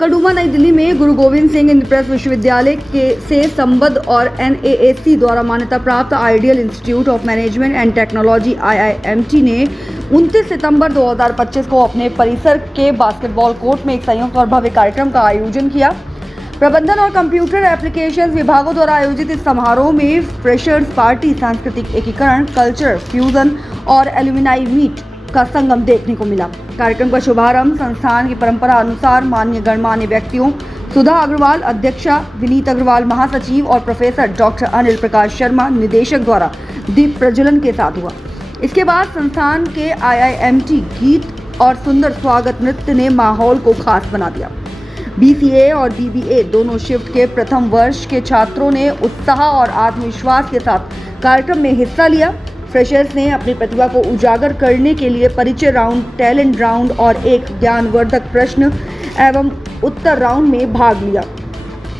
कड़ूमा नई दिल्ली में गुरु गोविंद सिंह इंद्रप्रस्थ विश्वविद्यालय से संबद्ध और NAAC द्वारा मान्यता प्राप्त ideal institute of management and technology IIMT ने 29 सितंबर 2025 को अपने परिसर के बास्केटबॉल कोर्ट में एक संयुक्त और भव्य कार्यक्रम का आयोजन किया। प्रबंधन और कंप्यूटर एप्लीकेशंस विभागों द्वारा आयोजित इस समारोह में फ्रेशर्स पार्टी, सांस्कृतिक एकीकरण, कल्चर फ्यूजन और एल्यूमिनाई मीट का संगम देखने को मिला। कार्यक्रम का शुभारंभ संस्थान की परंपरा अनुसार माननीय गणमान्य व्यक्तियों सुधा अग्रवाल अध्यक्षा, विनीत अग्रवाल महासचिव और प्रोफेसर डॉक्टर अनिल प्रकाश शर्मा निदेशक द्वारा दीप प्रज्वलन के साथ हुआ। इसके बाद संस्थान के IIMT गीत और सुंदर स्वागत नृत्य ने माहौल को खास बना दिया। BCA और BBA दोनों शिफ्ट के प्रथम वर्ष के छात्रों ने उत्साह और आत्मविश्वास के साथ कार्यक्रम में हिस्सा लिया। फ्रेशर्स ने अपनी प्रतिभा को उजागर करने के लिए परिचय राउंड, टैलेंट राउंड और एक ज्ञानवर्धक प्रश्न एवं उत्तर राउंड में भाग लिया।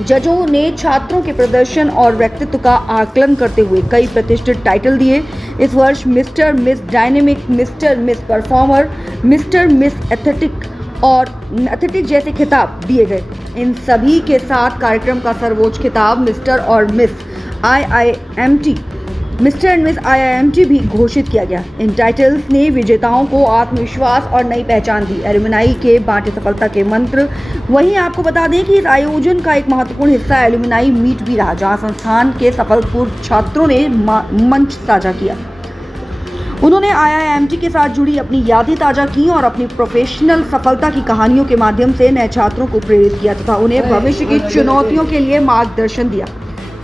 जजों ने छात्रों के प्रदर्शन और व्यक्तित्व का आकलन करते हुए कई प्रतिष्ठित टाइटल दिए। इस वर्ष mister miss dynamic, mister miss performer, mister miss aesthetic जैसे खिताब दिए गए। इन सभी के साथ कार्यक्रम का सर्वोच्च खिताब मिस्टर और मिस IIMT भी घोषित किया गया। इन टाइटल्स ने विजेताओं को आत्मविश्वास और नई पहचान दी। एल्यूमिनाई के बांटे सफलता के मंत्र। वहीं आपको बता दें कि इस आयोजन का एक महत्वपूर्ण हिस्सा एल्यूमिनाई मीट भी रहा, जहां संस्थान के सफल पूर्व छात्रों ने मंच साझा किया। उन्होंने IIMT के साथ जुड़ी अपनी यादें ताज़ा की और अपनी प्रोफेशनल सफलता की कहानियों के माध्यम से नए छात्रों को प्रेरित किया तथा उन्हें भविष्य की चुनौतियों के लिए मार्गदर्शन दिया।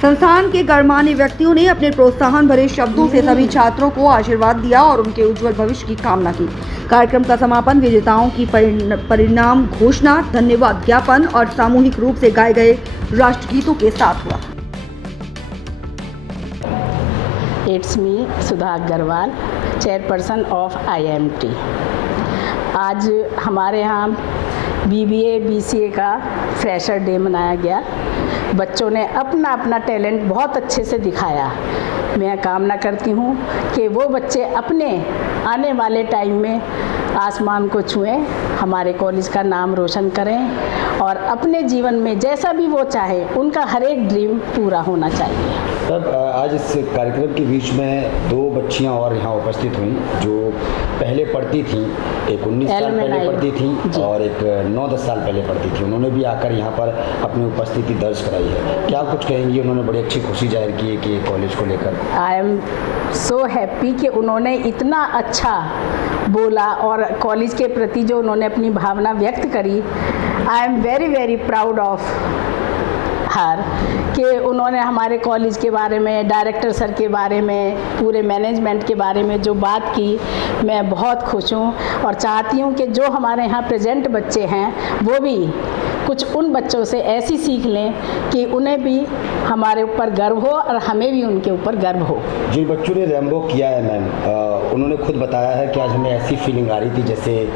संस्थान के गणमान्य व्यक्तियों ने अपने प्रोत्साहन भरे शब्दों से सभी छात्रों को आशीर्वाद दिया और उनके उज्जवल भविष्य की कामना की। कार्यक्रम का समापन विजेताओं की परिणाम घोषणा, धन्यवाद ज्ञापन और सामूहिक रूप से गाए गए राष्ट्रगीतों के साथ हुआ। It's me Sudha Agrawal, chairperson of IIMT। आज हमारे यहाँ BBA BCA का फ्रेशर डे मनाया गया। बच्चों ने अपना अपना टैलेंट बहुत अच्छे से दिखाया। मैं कामना करती हूँ कि वो बच्चे अपने आने वाले टाइम में आसमान को छुएं, हमारे कॉलेज का नाम रोशन करें और अपने जीवन में जैसा भी वो चाहे उनका हर एक ड्रीम पूरा होना चाहिए। तब आज इस कार्यक्रम के बीच में दो बच्चियां और यहाँ उपस्थित हुई जो पहले पढ़ती थी। एक 19 साल पहले पढ़ती थी और एक 9-10 साल पहले पढ़ती थी। उन्होंने भी आकर यहाँ पर अपनी उपस्थिति दर्ज कराई है। क्या कुछ कहेंगी? उन्होंने बड़ी अच्छी खुशी जाहिर की है कि कॉलेज को लेकर। आई एम सो हैप्पी कि उन्होंने इतना अच्छा बोला और कॉलेज के प्रति जो उन्होंने अपनी भावना व्यक्त करी। I am very very proud of her कि उन्होंने हमारे कॉलेज के बारे में, डायरेक्टर सर के बारे में, पूरे मैनेजमेंट के बारे में जो बात की, मैं बहुत खुश हूँ और चाहती हूँ कि जो हमारे यहाँ प्रेजेंट बच्चे हैं वो भी कुछ उन बच्चों से ऐसी सीख लें कि उन्हें भी हमारे ऊपर गर्व हो और हमें भी उनके ऊपर गर्व हो। जिन बच्चों ने रैम्बो किया है मैम, उन्होंने खुद बताया है कि आज हमें ऐसी फीलिंग आ रही थी जैसे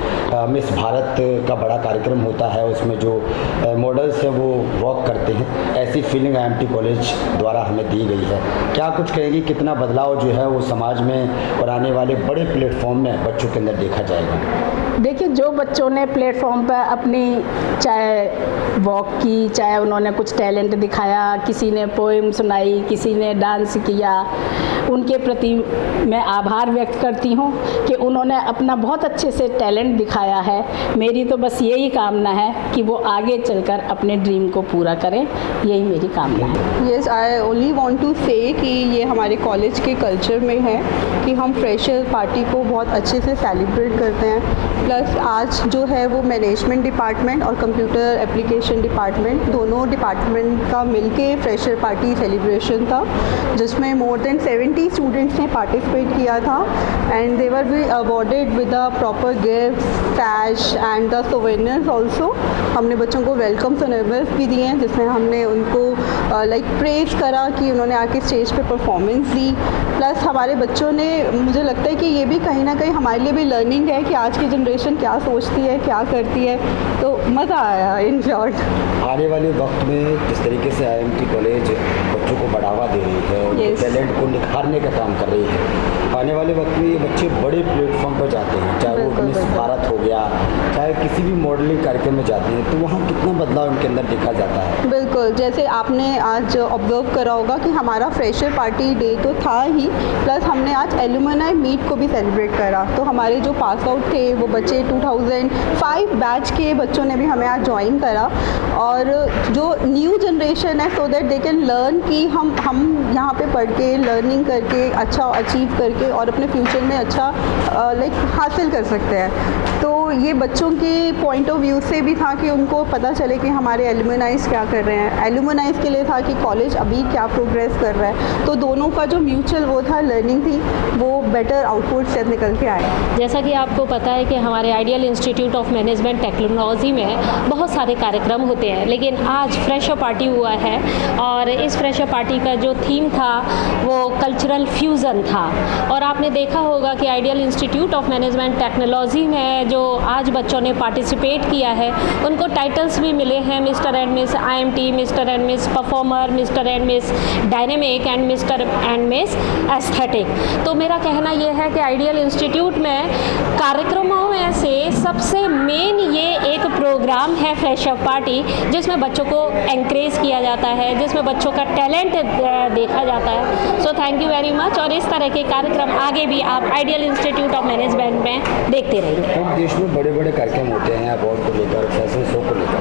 मिस भारत का बड़ा कार्यक्रम होता है, उसमें जो मॉडल्स हैं वो वॉक करते हैं, ऐसी फीलिंग IIMT कॉलेज द्वारा हमें दी गई है। क्या कुछ कहेंगी, कितना बदलाव जो है वो समाज में और आने वाले बड़े प्लेटफॉर्म में बच्चों के अंदर देखा जाएगा? देखिए, जो बच्चों ने प्लेटफॉर्म पर अपनी चाहे वॉक की, चाहे उन्होंने कुछ टैलेंट दिखाया, किसी ने पोएम सुनाई, किसी ने डांस किया, उनके प्रति मैं आभार व्यक्त करती हूँ कि उन्होंने अपना बहुत अच्छे से टैलेंट दिखाया है। मेरी तो बस यही कामना है कि वो आगे चलकर अपने ड्रीम को पूरा करें, यही मेरी कामना है। Yes, I only want to say कि ये हमारे कॉलेज के कल्चर में है कि हम फ्रेशर पार्टी को बहुत अच्छे से सेलिब्रेट करते हैं। प्लस आज जो है वो मैनेजमेंट डिपार्टमेंट और कंप्यूटर एप्लीकेशन डिपार्टमेंट, दोनों डिपार्टमेंट का मिलके फ्रेशर पार्टी सेलिब्रेशन था, जिसमें मोर देन 70 स्टूडेंट्स ने पार्टिसिपेट किया था and they were be awarded with the proper gift, cash and the souvenirs also. हमने बच्चों को वेलकम सोवेनियर्स भी दिए हैं जिसमें हमने उनको लाइक प्रेज करा कि उन्होंने आके स्टेज पे परफॉर्मेंस दी। प्लस हमारे बच्चों ने, मुझे लगता है कि ये भी कहीं ना कहीं हमारे लिए भी लर्निंग है कि आज की जनरेशन क्या सोचती है, क्या करती है, तो मज़ा आया इन शॉर्ट। आने वाले वक्त में जिस तरीके से IIMT कॉलेज बच्चों को बढ़ावा दे रही है, Yes. टैलेंट को निखारने का काम कर रही है। आने वाले वक्त में ये बच्चे बड़े प्लेटफॉर्म पर जाते हैं, चाहे वो बिल्कुल, मिस बिल्कुल। भारत हो गया, चाहे किसी भी मॉडलिंग कार्यक्रम में जाते हैं, तो वहाँ कितना बदलाव उनके अंदर देखा जाता है। बिल्कुल, जैसे आपने आज ऑब्जर्व करा होगा कि हमारा फ्रेशर पार्टी डे तो था ही, प्लस हमने आज एलुमनाई मीट को भी सेलिब्रेट करा। तो हमारे जो पास आउट थे वो बच्चे 2005 बैच के बच्चों ने भी हमें आज ज्वाइन करा, और जो न्यू जनरेशन है, so that they can learn कि हम यहाँ पे पढ़ के लर्निंग करके अच्छा अचीव करके और अपने फ्यूचर में अच्छा लाइक हासिल कर सकते हैं। तो ये बच्चों के पॉइंट ऑफ व्यू से भी था कि उनको पता चले कि हमारे एलुमनाइज क्या कर रहे हैं। एलुमनाइज के लिए था कि कॉलेज अभी क्या प्रोग्रेस कर रहा है। तो दोनों का जो म्यूचुअल वो था, लर्निंग थी, वो बेटर आउटपुट से निकल के आए। जैसा कि आपको पता है कि हमारे ideal institute of management technology में बहुत सारे कार्यक्रम होते हैं, लेकिन आज फ्रेशर पार्टी हुआ है और इस फ्रेशर पार्टी का जो थीम था वो कल्चरल फ्यूज़न था। और आपने देखा होगा कि ideal institute of management technology में जो आज बच्चों ने पार्टिसिपेट किया है उनको टाइटल्स भी मिले हैं, mister and miss IMT, mister and miss performer, mister and miss dynamic and mister and miss aesthetic. तो मेरा कहना यह है कि आइडियल इंस्टीट्यूट में कार्यक्रमों में से सबसे मेन ये एक प्रोग्राम है फ्रेशर पार्टी, जिसमें बच्चों को एनकरेज किया जाता है, जिसमें बच्चों का टैलेंट देखा जाता है। So thank you very much, और इस तरह के कार्यक्रम आगे भी आप आइडियल इंस्टीट्यूट ऑफ मैनेजमेंट में देखते रहेंगे। तो देश में बड़े बड़े कार्यक्रम होते हैं अवार्ड को लेकर, फैशन शो को लेकर,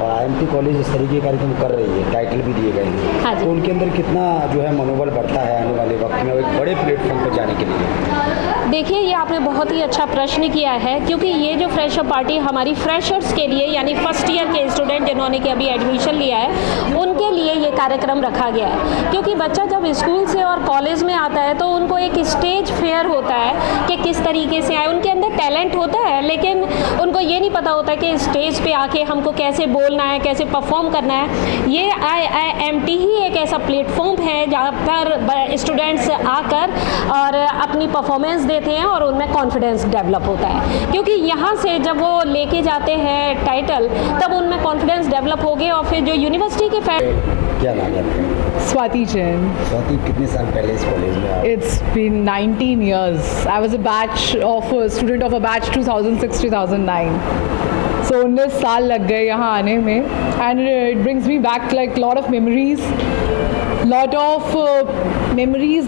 और IMT कॉलेज इस तरीके के कार्यक्रम कर रही है, टाइटल भी दिए गए हैं। हाँ जी। तो उनके अंदर कितना जो है मनोबल बढ़ता है आने वाले वक्त में एक बड़े प्लेटफॉर्म पर जाने के लिए। देखिए, ये आपने बहुत ही अच्छा प्रश्न किया है, क्योंकि ये जो फ्रेशर पार्टी हमारी फ्रेशर्स के लिए यानी फर्स्ट ईयर के स्टूडेंट जिन्होंने कि अभी एडमिशन लिया है उनके लिए ये कार्यक्रम रखा गया है। क्योंकि बच्चा जब स्कूल से और कॉलेज में आता है तो उनको एक स्टेज फेयर होता है कि किस तरीके से आए। उनके अंदर टैलेंट होता है, लेकिन उनको ये नहीं पता होता कि स्टेज पे आके हमको कैसे बोलना है, कैसे परफॉर्म करना है। ये IIMT ही एक ऐसा प्लेटफॉर्म है जहाँ पर स्टूडेंट्स आकर और अपनी परफॉर्मेंस देते हैं और उनमें कॉन्फिडेंस डेवलप होता है। क्योंकि यहाँ से जब वो लेके जाते हैं टाइटल, तब उनमें कॉन्फिडेंस डेवलप हो गए और फिर जो यूनिवर्सिटी के क्या नाम है आपका? Swati Jain. स्वाति, कितने साल पहले इस कॉलेज में आप? It's been 19 years. I was a student of a batch 2006-2009. So 19 साल लग गए यहाँ आने में, and it brings me back like lot of memories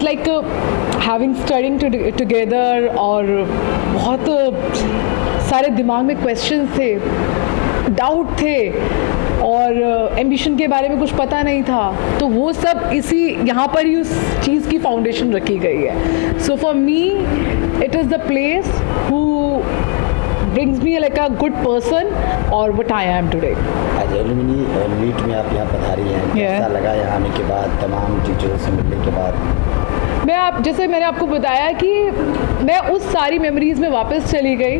like having studying together, और बहुत सारे दिमाग में questions थे, डाउट थे, और एम्बिशन के बारे में कुछ पता नहीं था। तो वो सब इसी यहाँ पर ही उस चीज़ की फाउंडेशन रखी गई है। So for me it is the place who brings me like a good person और what I am today. आज एलुमनी मीट में आप यहाँ पधारी हैं, कैसा लगा यहाँ आने के बाद, तमाम टीचरों से मिलने के बाद? जैसे मैंने आपको बताया कि मैं उस सारी मेमोरीज़ में वापस चली गई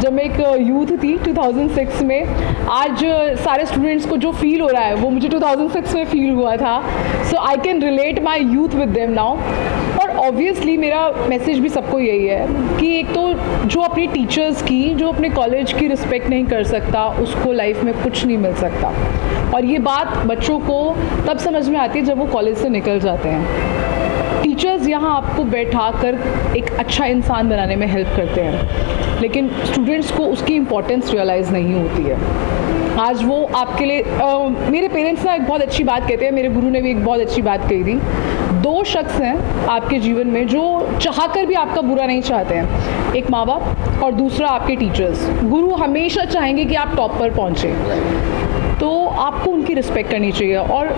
जब मैं एक यूथ थी 2006 में। आज सारे स्टूडेंट्स को जो फील हो रहा है वो मुझे 2006 में फील हुआ था। So I can relate my youth with them now. और ऑब्वियसली मेरा मैसेज भी सबको यही है कि एक तो जो अपनी टीचर्स की, जो अपने कॉलेज की रिस्पेक्ट नहीं कर सकता, उसको लाइफ में कुछ नहीं मिल सकता। और ये बात बच्चों को तब समझ में आती है जब वो कॉलेज से निकल जाते हैं। टीचर्स यहाँ आपको बैठा कर एक अच्छा इंसान बनाने में हेल्प करते हैं, लेकिन स्टूडेंट्स को उसकी इम्पोर्टेंस रियलाइज़ नहीं होती है। आज वो आपके लिए मेरे पेरेंट्स ना एक बहुत अच्छी बात कहते हैं, मेरे गुरु ने भी एक बहुत अच्छी बात कही थी। 2 शख्स हैं आपके जीवन में जो चाहकर भी आपका बुरा नहीं चाहते हैं, एक माँ बाप और दूसरा आपके टीचर्स। गुरु हमेशा चाहेंगे कि आप टॉप पर पहुँचें, तो आपको उनकी रिस्पेक्ट करनी चाहिए और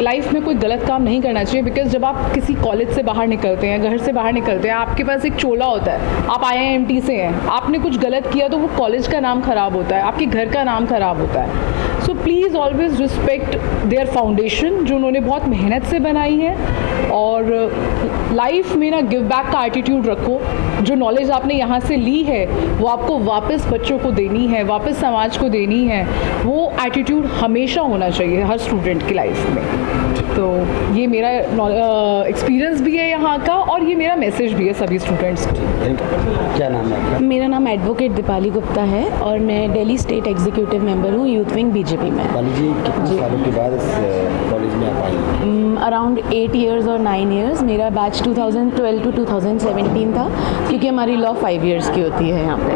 लाइफ में कोई गलत काम नहीं करना चाहिए। बिकॉज जब आप किसी कॉलेज से बाहर निकलते हैं, घर से बाहर निकलते हैं, आपके पास एक चोला होता है, आप IIMT से हैं, आपने कुछ गलत किया तो वो कॉलेज का नाम ख़राब होता है, आपके घर का नाम ख़राब होता है। So please always respect their foundation जो उन्होंने बहुत मेहनत से बनाई है, और लाइफ में ना गिव बैक का एटीट्यूड रखो। जो नॉलेज आपने यहाँ से ली है वो आपको वापस बच्चों को देनी है, वापस समाज को देनी है। वो एटीट्यूड हमेशा होना चाहिए हर स्टूडेंट की लाइफ में। तो ये मेरा एक्सपीरियंस भी है यहाँ का और ये मेरा मैसेज भी है सभी स्टूडेंट्स को। क्या नाम है आपका? मेरा नाम एडवोकेट दीपाली गुप्ता है और मैं दिल्ली स्टेट एग्जीक्यूटिव मेंबर हूँ यूथ विंग बीजेपी में। पाली जी, कितने सालों के बाद इस कॉलेज में आप आई हैं? अराउंड 8 years और 9 years। मेरा बैच 2012 to 2017 था, क्योंकि हमारी लॉ 5 years की होती है यहाँ पे।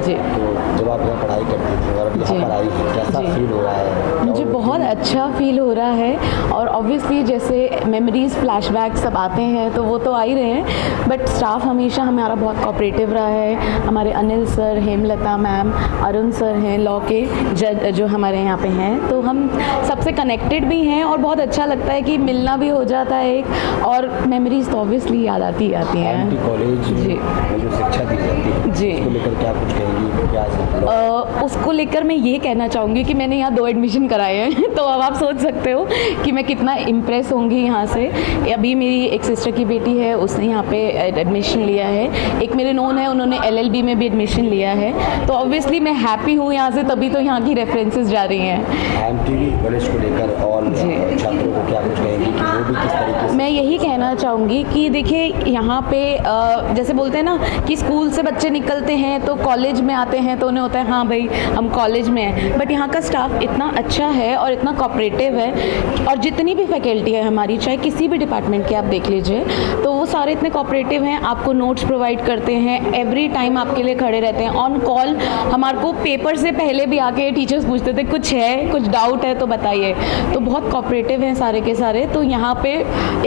जी, तो जब आप यहाँ पढ़ाई करते थे और अब यहाँ पर आई हैं, कैसा फील हो रहा है? मुझे बहुत अच्छा फील हो रहा है और ऑब्वियसली जैसे मेमोरीज फ्लैशबैक सब आते हैं तो वो तो आ ही रहे हैं, बट स्टाफ हमेशा हमारा बहुत कोऑपरेटिव रहा है। हमारे Anil sir, Hemlata ma'am, Arun sir हैं लॉ के जज जो हमारे यहाँ पे हैं, तो हम सबसे कनेक्टेड भी हैं और बहुत अच्छा लगता है कि मिलना भी हो जाता है एक, और मेमोरीज तो ऑब्वियसली याद आती ही आती हैं। IMT कॉलेज जी में जो शिक्षा दी जाती है जी, उसको लेकर क्या कुछ कहेंगी? क्या उसको लेकर मैं ये कहना चाहूँगी कि मैंने यहाँ 2 एडमिशन कराए हैं तो अब आप सोच सकते हो कि मैं कितना इम्प्रेस होंगी यहाँ से। अभी मेरी एक सिस्टर की बेटी है, उसने यहाँ पे एडमिशन लिया है, एक मेरे नोन है उन्होंने LLB में भी एडमिशन लिया है, तो ऑब्वियसली मैं हैप्पी हूँ यहाँ से, तभी तो यहाँ की रेफरेंसेस जा रही हैं। IMT कॉलेज को लेकर और छात्रों को क्या कुछ कहेंगी कि वो भी किस तरीके से? मैं यही कहना चाहूँगी कि देखिए यहाँ पे जैसे बोलते हैं ना कि स्कूल से बच्चे निकलते हैं तो कॉलेज में आते हैं तो उन्हें होता है हाँ भाई हम कॉलेज में हैं, बट यहाँ का स्टाफ इतना अच्छा है और इतना कोऑपरेटिव है, और जितनी भी फैकल्टी है हमारी, चाहे किसी भी डिपार्टमेंट के आप देख लीजिए, तो वो सारे इतने कोऑपरेटिव हैं, आपको नोट्स प्रोवाइड करते हैं, एवरी टाइम आपके लिए खड़े रहते हैं ऑन कॉल। हमारे को पेपर से पहले भी आके टीचर्स पूछते थे कुछ है, कुछ डाउट है तो बताइए, तो बहुत कोऑपरेटिव हैं सारे के सारे। तो यहाँ पे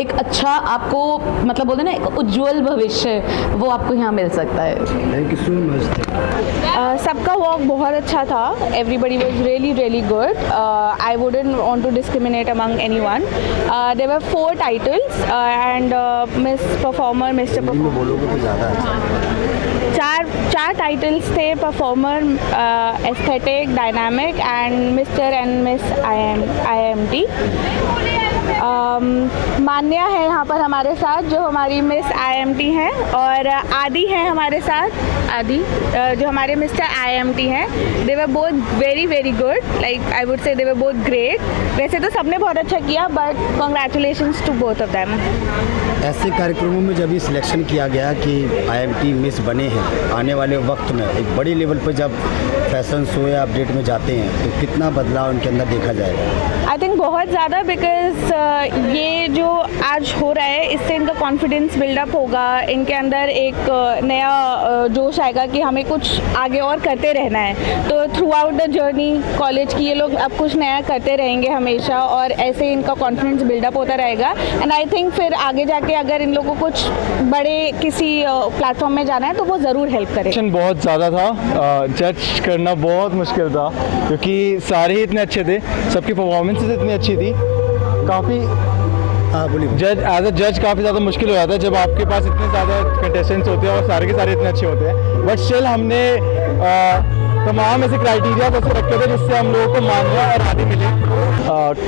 एक अच्छा आपको मतलब बोलते हैं ना एक उज्ज्वल भविष्य वो आपको यहाँ मिल सकता है। Thank you so much. सबका वर्क बहुत अच्छा था, everybody was really good. I wouldn't want to discriminate among anyone. There were 4 titles and miss performer, mister performer, बोलोगे तो ज़्यादा अच्छा। चार टाइटल्स थे, performer, aesthetic, dynamic and mister and miss IMT। Manya है यहाँ पर हमारे साथ जो हमारी मिस IMT हैं, और आदि है हमारे साथ, आदि जो हमारे मिस्टर IMT हैं। They were both very good, like I would say they were both great. वैसे तो सबने बहुत अच्छा किया, but congratulations to both of them. ऐसे कार्यक्रमों में जब ये सिलेक्शन किया गया कि IMT मिस बने हैं, आने वाले वक्त में एक बड़ी लेवल पर जब फैशन शो या अपडेट में जाते हैं तो कितना बदलाव उनके अंदर देखा जाएगा? आई थिंक बहुत ज़्यादा, बिकॉज ये जो आज हो रहा है इससे इनका कॉन्फिडेंस बिल्डअप होगा, इनके अंदर एक नया जोश आएगा कि हमें कुछ आगे और करते रहना है। तो through out the journey college की ये लोग अब कुछ नया करते रहेंगे हमेशा, और ऐसे इनका कॉन्फिडेंस बिल्डअप होता रहेगा। एंड आई थिंक फिर आगे जाके अगर इन लोगों को कुछ बड़े किसी प्लेटफॉर्म में जाना है तो वो ज़रूर हेल्प करेगा। बहुत ज़्यादा था, जज करना बहुत मुश्किल था क्योंकि सारे ही इतने अच्छे थे, सबकी परफॉर्मेंसेस इतनी अच्छी थी। काफ़ी जज एज अ जज काफ़ी ज़्यादा मुश्किल हो जाता है जब आपके पास इतने ज़्यादा कंटेस्टेंट्स होते हैं और सारे के सारे इतने अच्छे होते हैं, बट स्टिल हमने तमाम ऐसे क्राइटेरिया ऐसे रखे थे जिससे हम लोगों को मान्य और आदि मिले।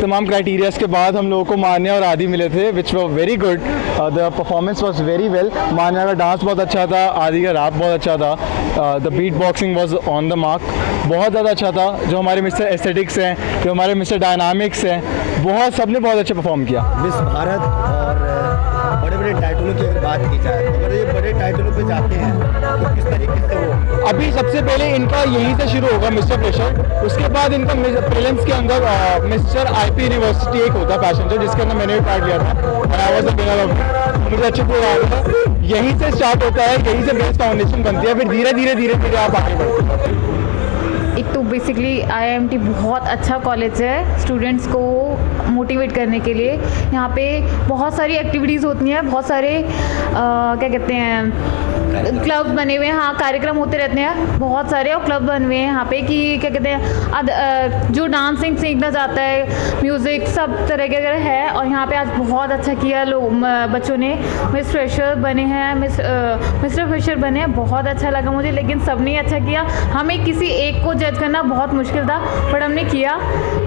तमाम क्राइटेरियाज़ के बाद हम लोगों को मान्य और आदि मिले थे, which were very good. The performance was very well. Manya का डांस बहुत अच्छा था, आदि का रैप बहुत अच्छा था, the beat boxing was on the mark, बहुत ज़्यादा अच्छा था। जो हमारे मिस्टर एस्थेटिक्स हैं, जो हमारे मिस्टर डायनामिक्स हैं, बहुत सबने बहुत अच्छा परफॉर्म किया। मिस भारत और बड़े टाइटलों की अगर बात की जाए, अगर ये बड़े टाइटलों पे जाते हैं तो किस तरीके से वो? अभी सबसे पहले इनका यहीं से शुरू होगा मिस्टर फ्रेशर, उसके बाद इनका प्रीलिम्स के अंदर मिस्टर IP यूनिवर्सिटी एक होता है फैशन शो, जिसके अंदर मैंने पार्ट लिया था और I was the winner of. मुझे अच्छे से याद है, यहीं से स्टार्ट होता है, यहीं से बेस फाउंडेशन बनती है, फिर धीरे धीरे आप आगे बढ़ते हैं। एक तो बेसिकली IMT बहुत अच्छा कॉलेज है स्टूडेंट्स को मोटिवेट करने के लिए। यहाँ पे बहुत सारी एक्टिविटीज़ होती हैं, बहुत सारे क्या कहते हैं क्लब बने हुए हैं, हाँ कार्यक्रम होते रहते हैं बहुत सारे, और क्लब बने हुए हैं यहाँ पे कि क्या कहते हैं जो डांसिंग सीखना चाहता है, म्यूज़िक सब तरह के अगर है। और यहाँ पे आज बहुत अच्छा किया लोग, बच्चों ने मिस फ्रेशर बने हैं, मिस्टर फ्रेशर बने हैं, बहुत अच्छा लगा मुझे। लेकिन सबने अच्छा किया, हमें किसी एक को जज करना बहुत मुश्किल था, बट हमने किया।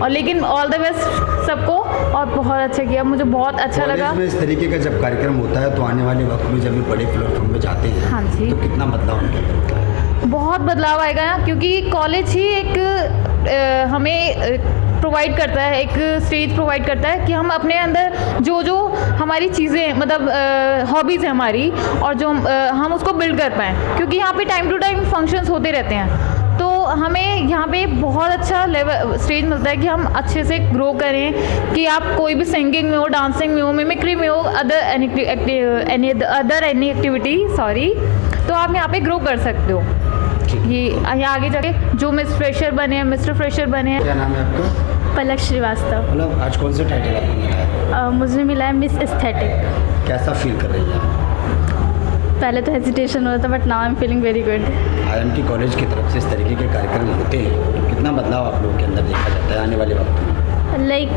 और लेकिन ऑल द बेस्ट सबको, और बहुत अच्छा किया, मुझे बहुत अच्छा लगा। इस तरीके का जब कार्यक्रम होता है तो आने वाले वक्त में जब भी बड़े प्लेटफॉर्म में जाते हैं, हाँ जी, तो कितना बदलाव उनके अंदर होता है? बहुत बदलाव आएगा, क्योंकि कॉलेज ही एक हमें प्रोवाइड करता है, एक स्टेज प्रोवाइड करता है कि हम अपने अंदर जो जो हमारी चीज़ें मतलब हॉबीज़ है हमारी और जो हम उसको बिल्ड कर पाएँ, क्योंकि यहाँ पे टाइम टू टाइम फंक्शंस होते रहते हैं। तो हमें यहाँ पे बहुत अच्छा लेवल स्टेज मिलता है कि हम अच्छे से ग्रो करें, कि आप कोई भी सिंगिंग में हो, डांसिंग में हो, मिमिक्री में हो, अदर एनी एक्टिविटी तो आप यहाँ पे ग्रो कर सकते हो। ये यहाँ आगे जाके जो मिस फ्रेशर बने हैं, मिस्टर फ्रेशर बने हैं। क्या नाम है आपका? पलक श्रीवास्तव। मतलब आज कौन सा टाइटल आपको मिला है? मुझे मिला है मिस एस्थेटिक। कैसा फील कर रही हैं? पहले तो हेजिटेशन हो रहा था but now I am feeling very good. IMT college की तरफ से इस तरीके के कार्यक्रम होते हैं तो कितना बदलाव आप लोगों के अंदर देखा जाता है आने वाले वक्त में? लाइक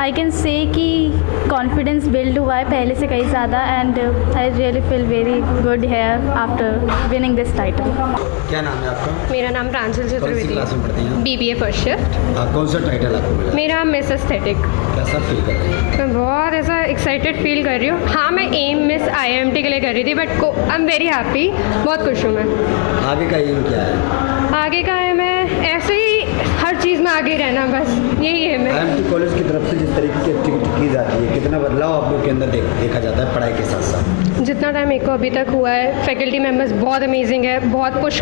आई कैन से कि कॉन्फिडेंस बिल्ड हुआ है पहले से कहीं ज़्यादा and I really feel very good here after winning this title. क्या नाम है आपका? मेरा नाम प्रांजल कौन सी चतुर्वेदी। क्लास में पढ़ती हैं? BBA first shift. कौन सा टाइटल आपको मिला? मेरा मिस एस्थेटिक। कैसा फील कर रही हैं? मैं बहुत ऐसा एक्साइटेड फील कर रही हूँ। हाँ, मैं एम मिस IMT के लिए कर रही थी but I am very happy, बहुत खुश हूँ मैं। आगे का एम क्या है? आगे का है मैं ऐसे ही हर चीज़ में आगे रहना, बस यही है मैं। IMT कॉलेज की तरफ से जिस तरीके की एक्टिविटी की जाती है कितना बदलाव आप लोग के अंदर देखा जाता है पढ़ाई के साथ साथ? जितना टाइम मेरे को अभी तक हुआ है, फैकल्टी मेम्बर्स बहुत अमेजिंग है, बहुत पुश